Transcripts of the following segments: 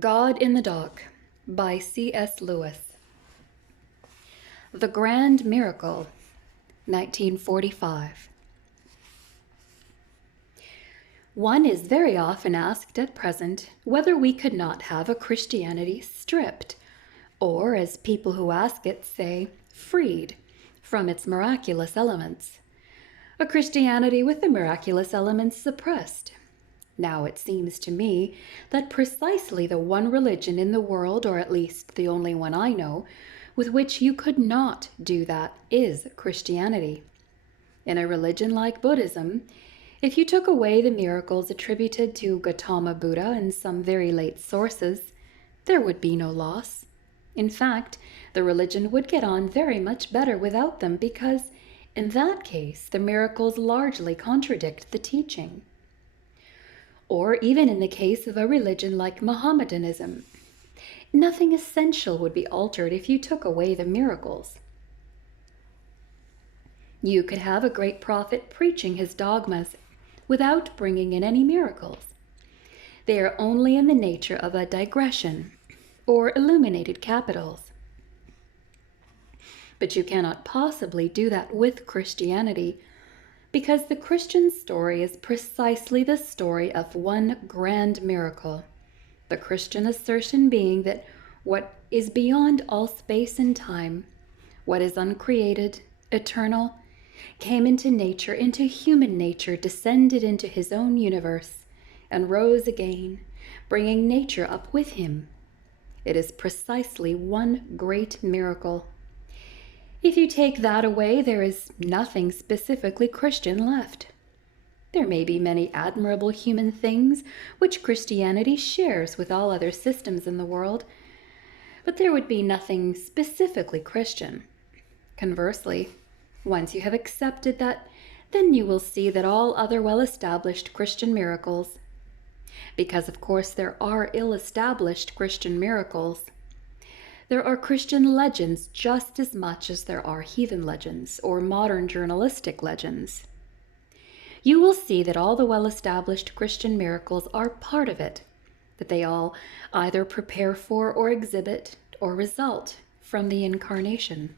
God in the Dock by C.S. Lewis. The Grand Miracle, 1945. One is very often asked at present whether we could not have a Christianity stripped, or, as people who ask it say, freed from its miraculous elements. A Christianity with the miraculous elements suppressed. Now it seems to me that precisely the one religion in the world, or at least the only one I know, with which you could not do that is Christianity. In a religion like Buddhism, if you took away the miracles attributed to Gautama Buddha and some very late sources, there would be no loss. In fact, the religion would get on very much better without them because, in that case, the miracles largely contradict the teaching. Or even in the case of a religion like Mohammedanism, nothing essential would be altered if you took away the miracles. You could have a great prophet preaching his dogmas without bringing in any miracles. They are only in the nature of a digression or illuminated capitals. But you cannot possibly do that with Christianity, because the Christian story is precisely the story of one grand miracle, the Christian assertion being that what is beyond all space and time, what is uncreated, eternal, came into nature, into human nature, descended into his own universe, and rose again, bringing nature up with him. It is precisely one great miracle. If you take that away, there is nothing specifically Christian left. There may be many admirable human things which Christianity shares with all other systems in the world, but there would be nothing specifically Christian. Conversely, once you have accepted that, then you will see that all other well-established Christian miracles, because of course there are ill-established Christian miracles, there are Christian legends just as much as there are heathen legends or modern journalistic legends. You will see that all the well-established Christian miracles are part of it, that they all either prepare for or exhibit or result from the incarnation.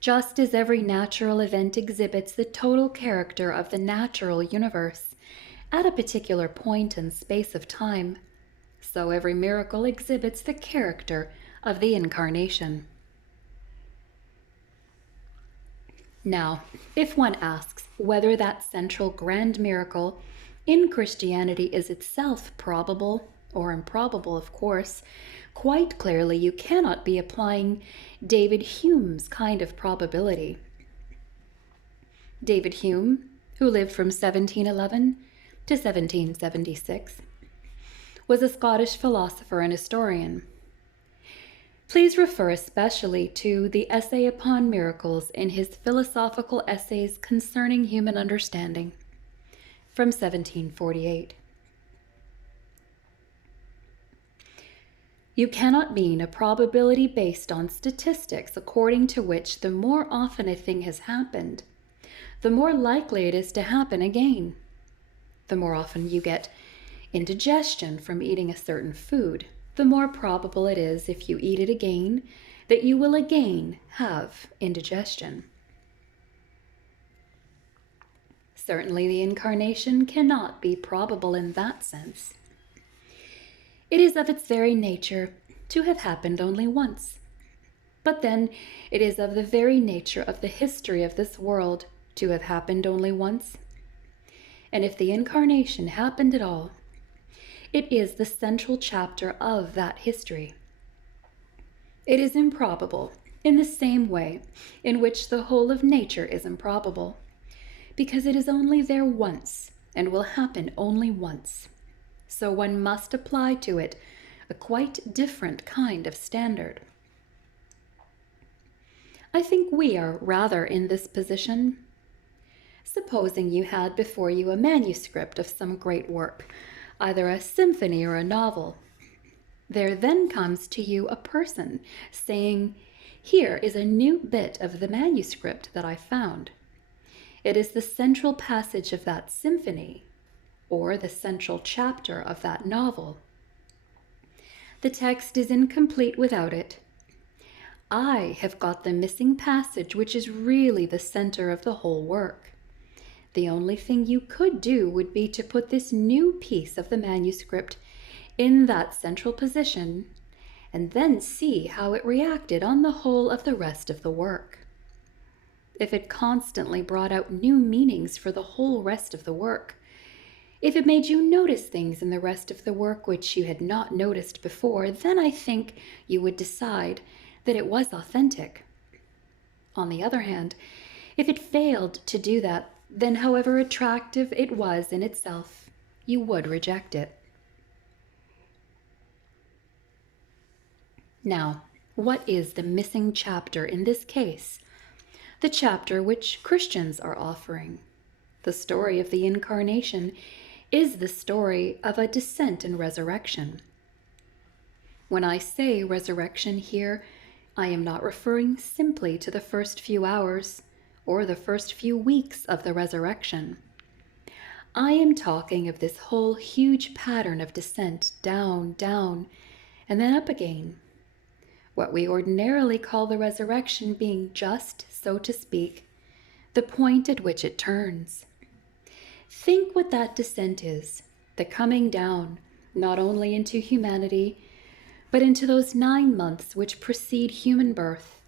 Just as every natural event exhibits the total character of the natural universe at a particular point and space of time, so every miracle exhibits the character of the incarnation. Now, if one asks whether that central grand miracle in Christianity is itself probable or improbable, of course, quite clearly you cannot be applying David Hume's kind of probability. David Hume, who lived from 1711 to 1776, was a Scottish philosopher and historian. Please refer especially to the Essay upon Miracles in his Philosophical Essays Concerning Human Understanding from 1748. You cannot mean a probability based on statistics according to which the more often a thing has happened, the more likely it is to happen again. The more often you get indigestion from eating a certain food, the more probable it is, if you eat it again, that you will again have indigestion. Certainly the incarnation cannot be probable in that sense. It is of its very nature to have happened only once. But then it is of the very nature of the history of this world to have happened only once. And if the incarnation happened at all, it is the central chapter of that history. It is improbable in the same way in which the whole of nature is improbable, because it is only there once and will happen only once. So one must apply to it a quite different kind of standard. I think we are rather in this position. Supposing you had before you a manuscript of some great work, either a symphony or a novel. There then comes to you a person saying, "Here is a new bit of the manuscript that I found. It is the central passage of that symphony, or the central chapter of that novel." The text is incomplete without it. I have got the missing passage, which is really the center of the whole work. The only thing you could do would be to put this new piece of the manuscript in that central position, and then see how it reacted on the whole of the rest of the work. If it constantly brought out new meanings for the whole rest of the work, if it made you notice things in the rest of the work which you had not noticed before, then I think you would decide that it was authentic. On the other hand, if it failed to do that, then however attractive it was in itself, you would reject it. Now, what is the missing chapter in this case? The chapter which Christians are offering. The story of the Incarnation is the story of a descent and resurrection. When I say resurrection here, I am not referring simply to the first few hours or the first few weeks of the resurrection. I am talking of this whole huge pattern of descent down, down, and then up again. What we ordinarily call the resurrection being just, so to speak, the point at which it turns. Think what that descent is, the coming down, not only into humanity, but into those 9 months which precede human birth,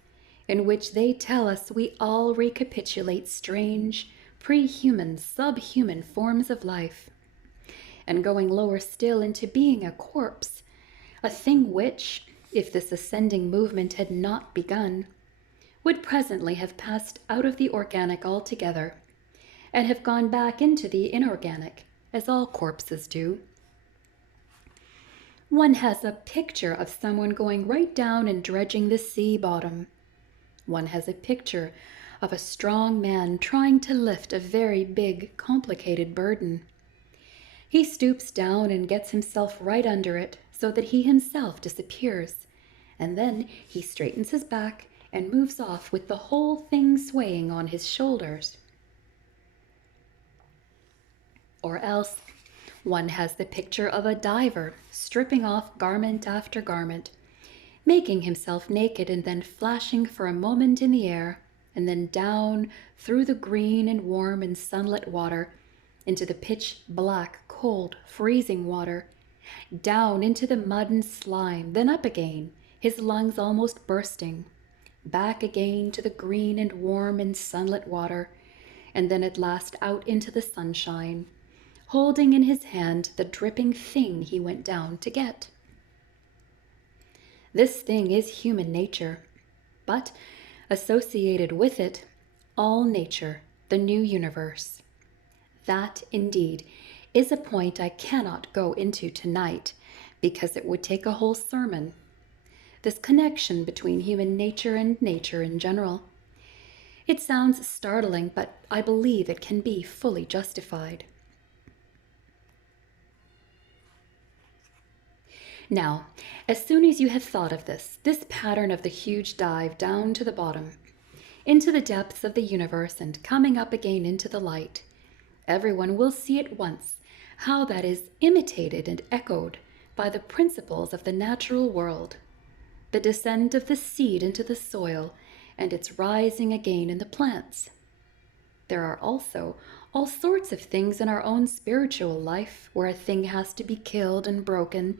in which they tell us we all recapitulate strange, pre-human, subhuman forms of life, and going lower still into being a corpse, a thing which, if this ascending movement had not begun, would presently have passed out of the organic altogether, and have gone back into the inorganic, as all corpses do. One has a picture of someone going right down and dredging the sea bottom. One has a picture of a strong man trying to lift a very big, complicated burden. He stoops down and gets himself right under it so that he himself disappears, and then he straightens his back and moves off with the whole thing swaying on his shoulders. Or else, one has the picture of a diver stripping off garment after garment, making himself naked and then flashing for a moment in the air, and then down through the green and warm and sunlit water into the pitch black, cold, freezing water, down into the mud and slime, then up again, his lungs almost bursting, back again to the green and warm and sunlit water, and then at last out into the sunshine, holding in his hand the dripping thing he went down to get. This thing is human nature, but associated with it, all nature, the new universe. That, indeed, is a point I cannot go into tonight, because it would take a whole sermon. This connection between human nature and nature in general. It sounds startling, but I believe it can be fully justified. Now, as soon as you have thought of this pattern of the huge dive down to the bottom, into the depths of the universe and coming up again into the light, everyone will see at once how that is imitated and echoed by the principles of the natural world, the descent of the seed into the soil and its rising again in the plants. There are also all sorts of things in our own spiritual life where a thing has to be killed and broken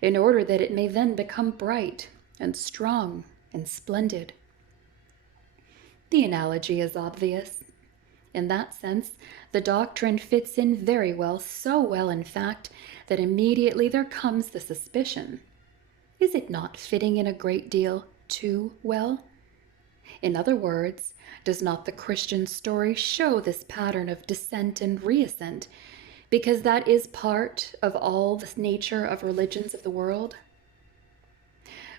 in order that it may then become bright and strong and splendid. The analogy is obvious. In that sense, the doctrine fits in very well, so well in fact, that immediately there comes the suspicion. Is it not fitting in a great deal too well? In other words, does not the Christian story show this pattern of descent and reascent, because that is part of all the nature of religions of the world?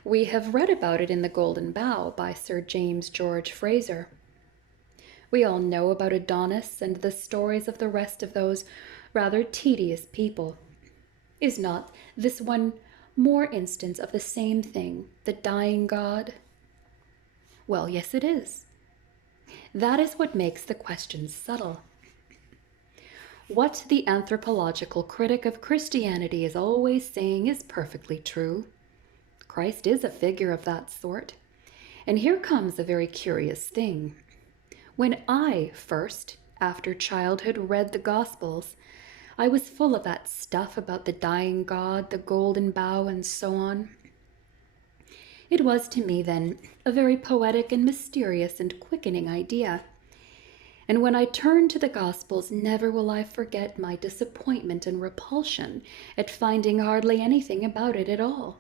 We have read about it in The Golden Bough by Sir James George Fraser. We all know about Adonis and the stories of the rest of those rather tedious people. Is not this one more instance of the same thing, the dying god? Well, yes, it is. That is what makes the question subtle. What the anthropological critic of Christianity is always saying is perfectly true. Christ is a figure of that sort. And here comes a very curious thing. When I first, after childhood, read the Gospels, I was full of that stuff about the dying God, the golden bough, and so on. It was to me then a very poetic and mysterious and quickening idea. And when I turn to the Gospels, never will I forget my disappointment and repulsion at finding hardly anything about it at all.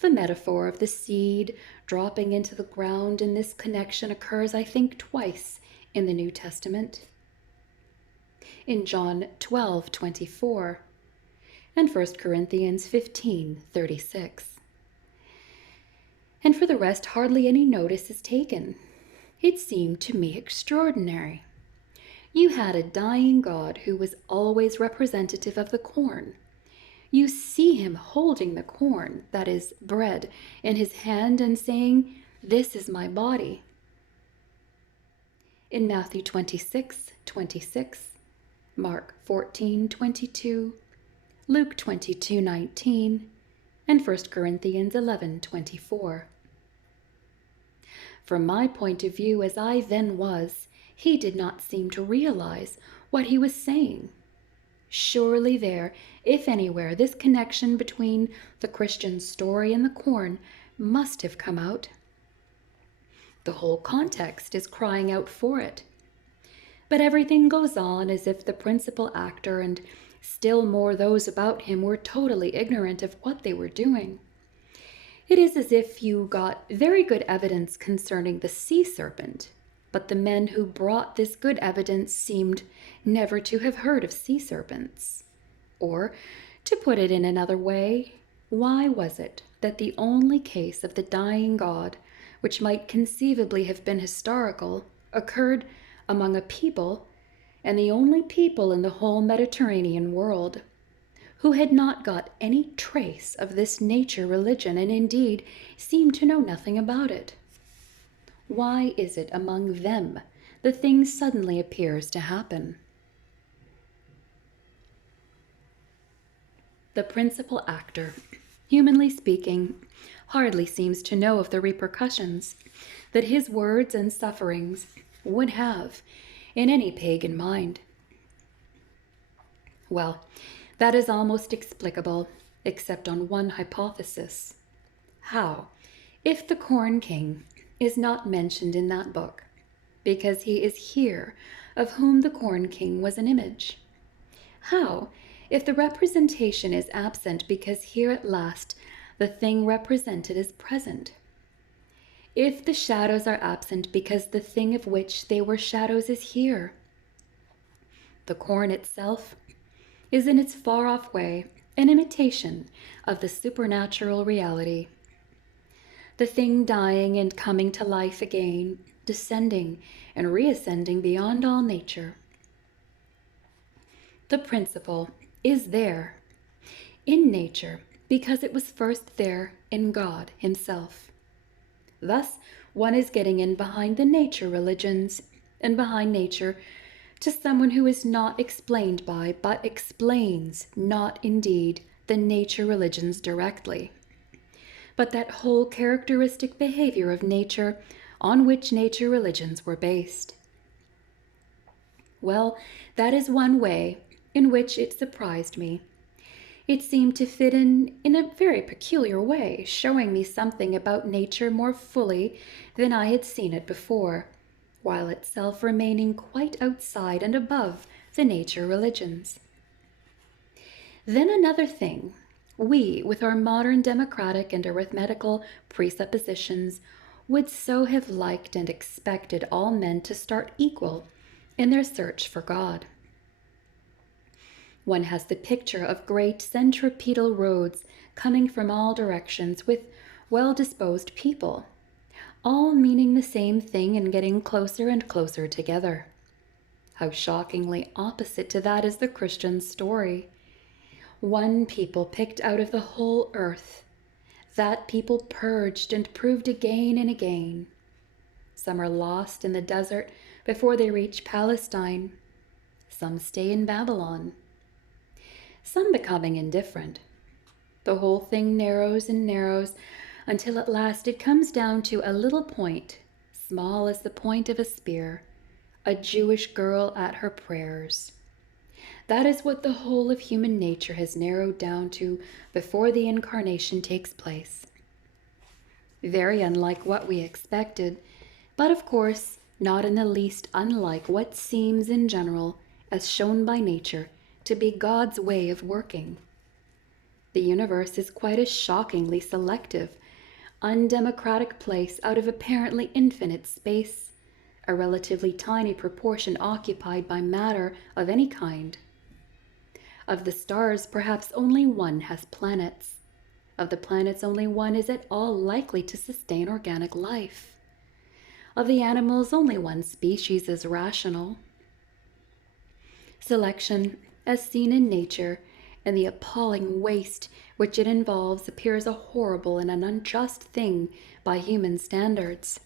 The metaphor of the seed dropping into the ground in this connection occurs, I think, twice in the New Testament. In John 12:24 and 1 Corinthians 15:36. And for the rest, hardly any notice is taken. It seemed to me extraordinary. You had a dying God who was always representative of the corn. You see him holding the corn, that is, bread, in his hand and saying, "This is my body." In Matthew 26:26, Mark 14:22, Luke 22:19, and 1 Corinthians 11:24. From my point of view, as I then was, he did not seem to realize what he was saying. Surely there, if anywhere, this connection between the Christian story and the corn must have come out. The whole context is crying out for it. But everything goes on as if the principal actor and still more those about him were totally ignorant of what they were doing. It is as if you got very good evidence concerning the sea serpent, but the men who brought this good evidence seemed never to have heard of sea serpents. Or, to put it in another way, why was it that the only case of the dying God, which might conceivably have been historical, occurred among a people, and the only people in the whole Mediterranean world, who had not got any trace of this nature religion, and indeed seemed to know nothing about it? Why is it among them the thing suddenly appears to happen? The principal actor, humanly speaking, hardly seems to know of the repercussions that his words and sufferings would have in any pagan mind. Well, that is almost explicable, except on one hypothesis. How, if the Corn King is not mentioned in that book, because he is here of whom the Corn King was an image? How, if the representation is absent because here at last the thing represented is present? If the shadows are absent because the thing of which they were shadows is here? The corn itself is in its far-off way an imitation of the supernatural reality. The thing dying and coming to life again, descending and reascending beyond all nature. The principle is there in nature because it was first there in God himself. Thus, one is getting in behind the nature religions and behind nature to someone who is not explained by, but explains not indeed the nature religions directly, but that whole characteristic behavior of nature on which nature religions were based. Well, that is one way in which it surprised me. It seemed to fit in a very peculiar way, showing me something about nature more fully than I had seen it before, while itself remaining quite outside and above the nature religions. Then another thing, we, with our modern democratic and arithmetical presuppositions, would so have liked and expected all men to start equal in their search for God. One has the picture of great centripetal roads coming from all directions with well-disposed people, all meaning the same thing and getting closer and closer together. How shockingly opposite to that is the Christian story. One people picked out of the whole earth, that people purged and proved again and again. Some are lost in the desert before they reach Palestine. Some stay in Babylon. Some becoming indifferent, The whole thing narrows and narrows until at last it comes down to a little point, small as the point of a spear, a Jewish girl at her prayers. That is what the whole of human nature has narrowed down to before the incarnation takes place. Very unlike what we expected, but of course not in the least unlike what seems in general, as shown by nature, to be God's way of working. The universe is quite a shockingly selective, undemocratic place out of apparently infinite space, a relatively tiny proportion occupied by matter of any kind. Of the stars, perhaps only one has planets. Of the planets, only one is at all likely to sustain organic life. Of the animals, only one species is rational. Selection, as seen in nature, and the appalling waste which it involves, appears a horrible and an unjust thing by human standards.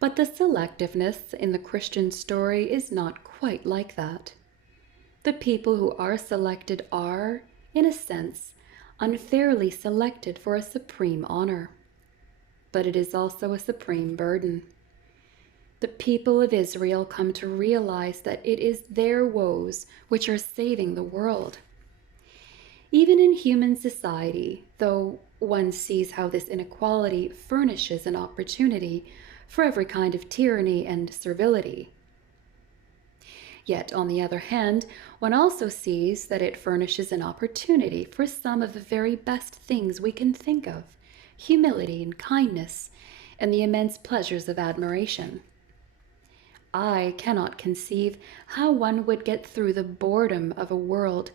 But the selectiveness in the Christian story is not quite like that. The people who are selected are, in a sense, unfairly selected for a supreme honor. But it is also a supreme burden. The people of Israel come to realize that it is their woes which are saving the world. Even in human society, though one sees how this inequality furnishes an opportunity for every kind of tyranny and servility. Yet, on the other hand, one also sees that it furnishes an opportunity for some of the very best things we can think of, humility and kindness, and the immense pleasures of admiration. I cannot conceive how one would get through the boredom of a world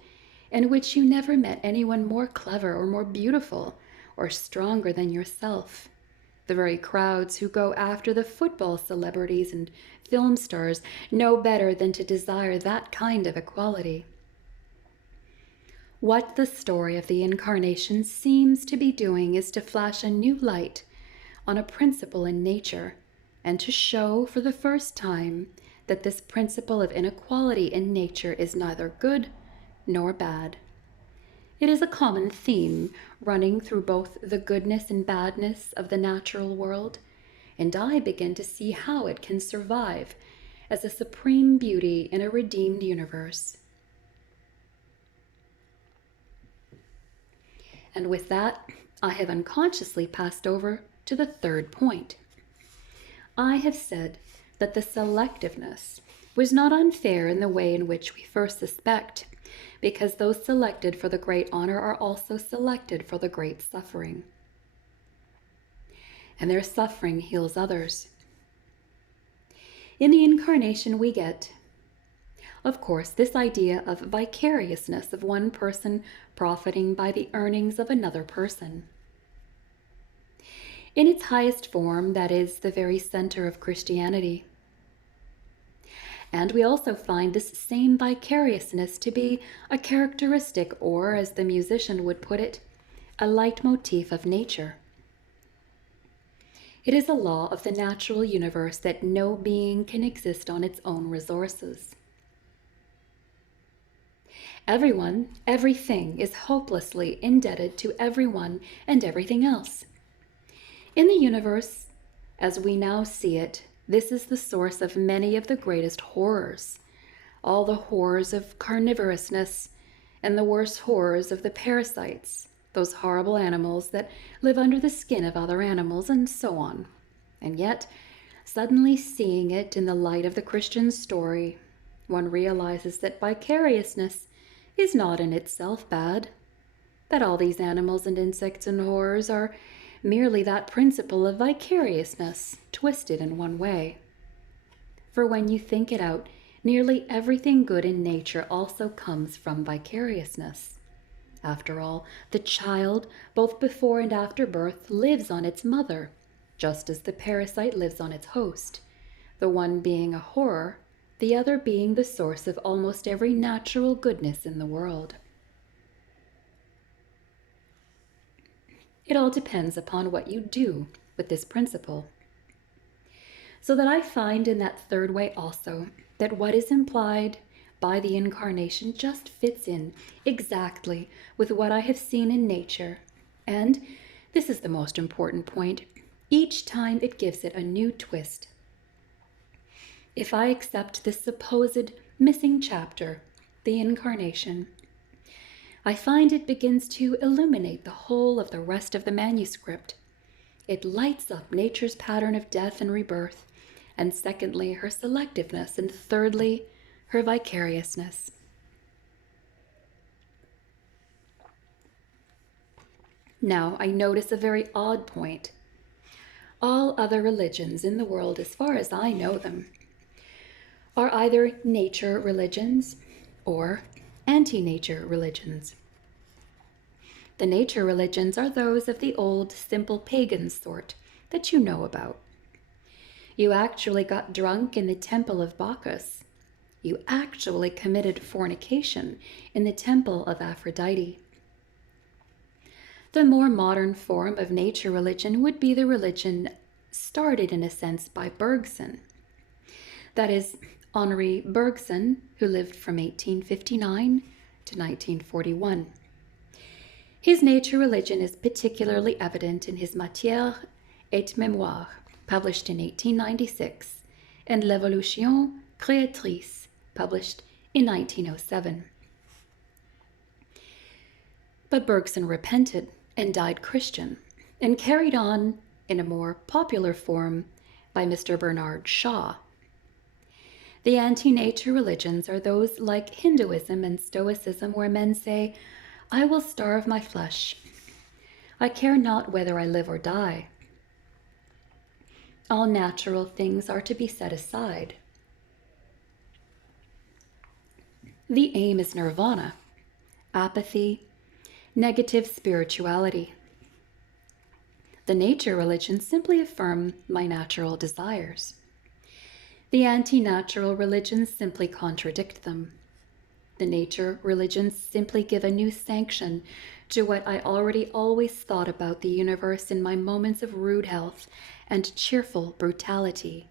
in which you never met anyone more clever or more beautiful or stronger than yourself. The very crowds who go after the football celebrities and film stars know better than to desire that kind of equality. What the story of the Incarnation seems to be doing is to flash a new light on a principle in nature and to show for the first time that this principle of inequality in nature is neither good nor bad. It is a common theme running through both the goodness and badness of the natural world, and I begin to see how it can survive as a supreme beauty in a redeemed universe. And with that, I have unconsciously passed over to the third point. I have said that the selectiveness was not unfair in the way in which we first suspect, because those selected for the great honor are also selected for the great suffering. And their suffering heals others. In the Incarnation we get, of course, this idea of vicariousness of one person profiting by the earnings of another person. In its highest form, that is the very center of Christianity. And we also find this same vicariousness to be a characteristic, or as the musician would put it, a leitmotif of nature. It is a law of the natural universe that no being can exist on its own resources. Everyone, everything is hopelessly indebted to everyone and everything else. In the universe, as we now see it, this is the source of many of the greatest horrors, all the horrors of carnivorousness and the worst horrors of the parasites, those horrible animals that live under the skin of other animals, and so on. And yet, suddenly seeing it in the light of the Christian story, one realizes that vicariousness is not in itself bad, that all these animals and insects and horrors are merely that principle of vicariousness, twisted in one way. For when you think it out, nearly everything good in nature also comes from vicariousness. After all, the child, both before and after birth, lives on its mother, just as the parasite lives on its host, the one being a horror, the other being the source of almost every natural goodness in the world. It all depends upon what you do with this principle. So that I find in that third way also that what is implied by the Incarnation just fits in exactly with what I have seen in nature. And this is the most important point. Each time it gives it a new twist. If I accept this supposed missing chapter, the Incarnation, I find it begins to illuminate the whole of the rest of the manuscript. It lights up nature's pattern of death and rebirth, and secondly, her selectiveness, and thirdly, her vicariousness. Now, I notice a very odd point. All other religions in the world, as far as I know them, are either nature religions or anti-nature religions. The nature religions are those of the old, simple pagan sort that you know about. You actually got drunk in the temple of Bacchus. You actually committed fornication in the temple of Aphrodite. The more modern form of nature religion would be the religion started in a sense by Bergson. That is, Henri Bergson, who lived from 1859 to 1941. His nature religion is particularly evident in his Matière et Mémoire, published in 1896, and L'Évolution créatrice, published in 1907. But Bergson repented and died Christian, and carried on in a more popular form by Mr. Bernard Shaw. The anti-nature religions are those like Hinduism and Stoicism, where men say, "I will starve my flesh. I care not whether I live or die. All natural things are to be set aside." The aim is nirvana, apathy, negative spirituality. The nature religions simply affirm my natural desires. The anti-natural religions simply contradict them. The nature religions simply give a new sanction to what I already always thought about the universe in my moments of rude health and cheerful brutality.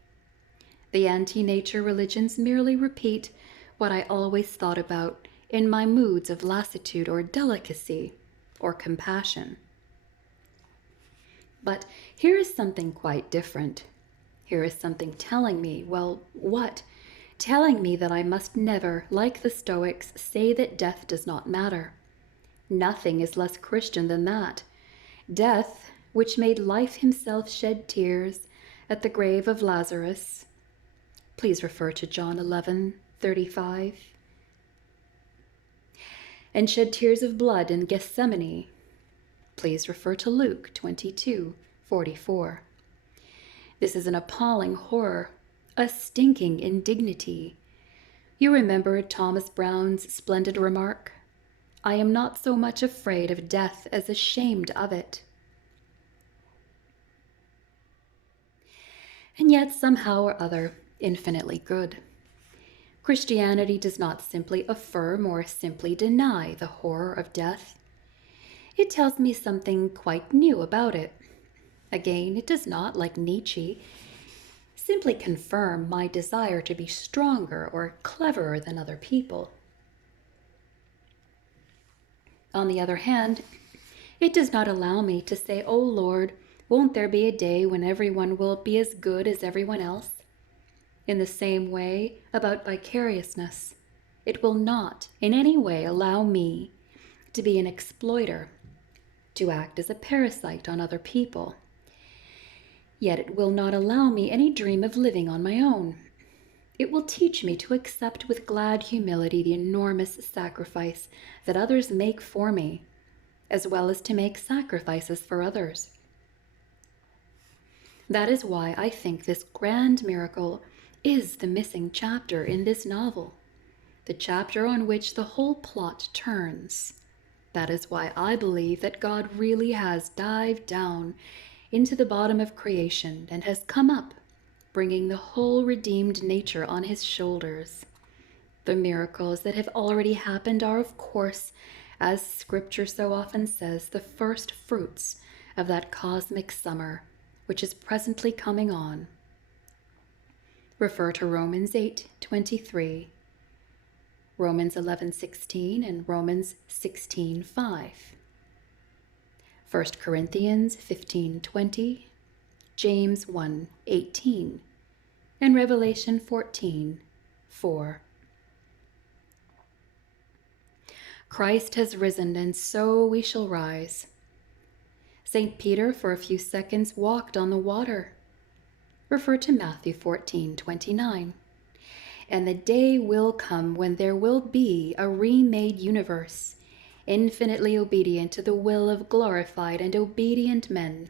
The anti-nature religions merely repeat what I always thought about in my moods of lassitude or delicacy or compassion. But here is something quite different. Here is something telling me, well, what? Telling me that I must never, like the Stoics, say that death does not matter. Nothing is less Christian than that. Death, which made life himself shed tears at the grave of Lazarus. Please refer to John 11:35. And shed tears of blood in Gethsemane. Please refer to Luke 22:44. This is an appalling horror, a stinking indignity. You remember Thomas Brown's splendid remark, "I am not so much afraid of death as ashamed of it." And yet somehow or other, infinitely good. Christianity does not simply affirm or simply deny the horror of death. It tells me something quite new about it. Again, it does not, like Nietzsche, simply confirm my desire to be stronger or cleverer than other people. On the other hand, it does not allow me to say, "Oh Lord, won't there be a day when everyone will be as good as everyone else?" In the same way about vicariousness, it will not in any way allow me to be an exploiter, to act as a parasite on other people. Yet it will not allow me any dream of living on my own. It will teach me to accept with glad humility the enormous sacrifice that others make for me, as well as to make sacrifices for others. That is why I think this grand miracle is the missing chapter in this novel, the chapter on which the whole plot turns. That is why I believe that God really has dived down into the bottom of creation and has come up, bringing the whole redeemed nature on his shoulders. The miracles that have already happened are, of course, as Scripture so often says, the first fruits of that cosmic summer which is presently coming on. Refer to Romans 8:23. Romans 11:16 and Romans 16:5. 1 Corinthians 15:20, James 1:18, and Revelation 14:4. Christ has risen, and so we shall rise. St. Peter, for a few seconds, walked on the water. Refer to Matthew 14:29. And the day will come when there will be a remade universe, infinitely obedient to the will of glorified and obedient men,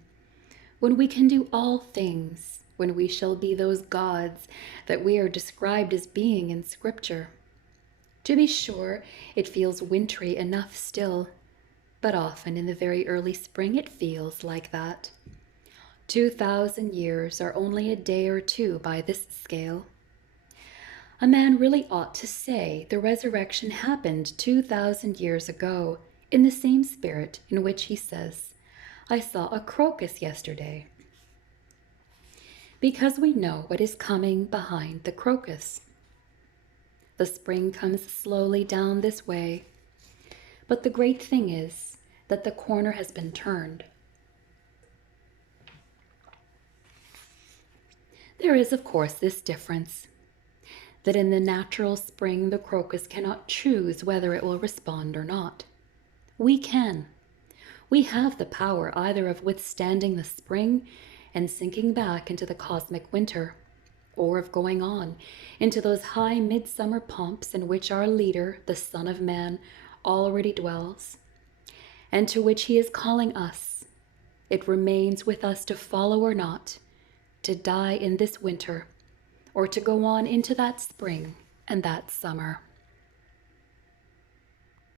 when we can do all things, when we shall be those gods that we are described as being in Scripture. To be sure, it feels wintry enough still, but often in the very early spring it feels like that. 2,000 years are only a day or two by this scale. A man really ought to say the resurrection happened 2,000 years ago, in the same spirit in which he says, "I saw a crocus yesterday," because we know what is coming behind the crocus. The spring comes slowly down this way, but the great thing is that the corner has been turned. There is, of course, this difference, that in the natural spring the crocus cannot choose whether it will respond or not. We can. We have the power either of withstanding the spring and sinking back into the cosmic winter, or of going on into those high midsummer pomps in which our leader, the Son of Man, already dwells, and to which he is calling us. It remains with us to follow or not, to die in this winter, or to go on into that spring and that summer.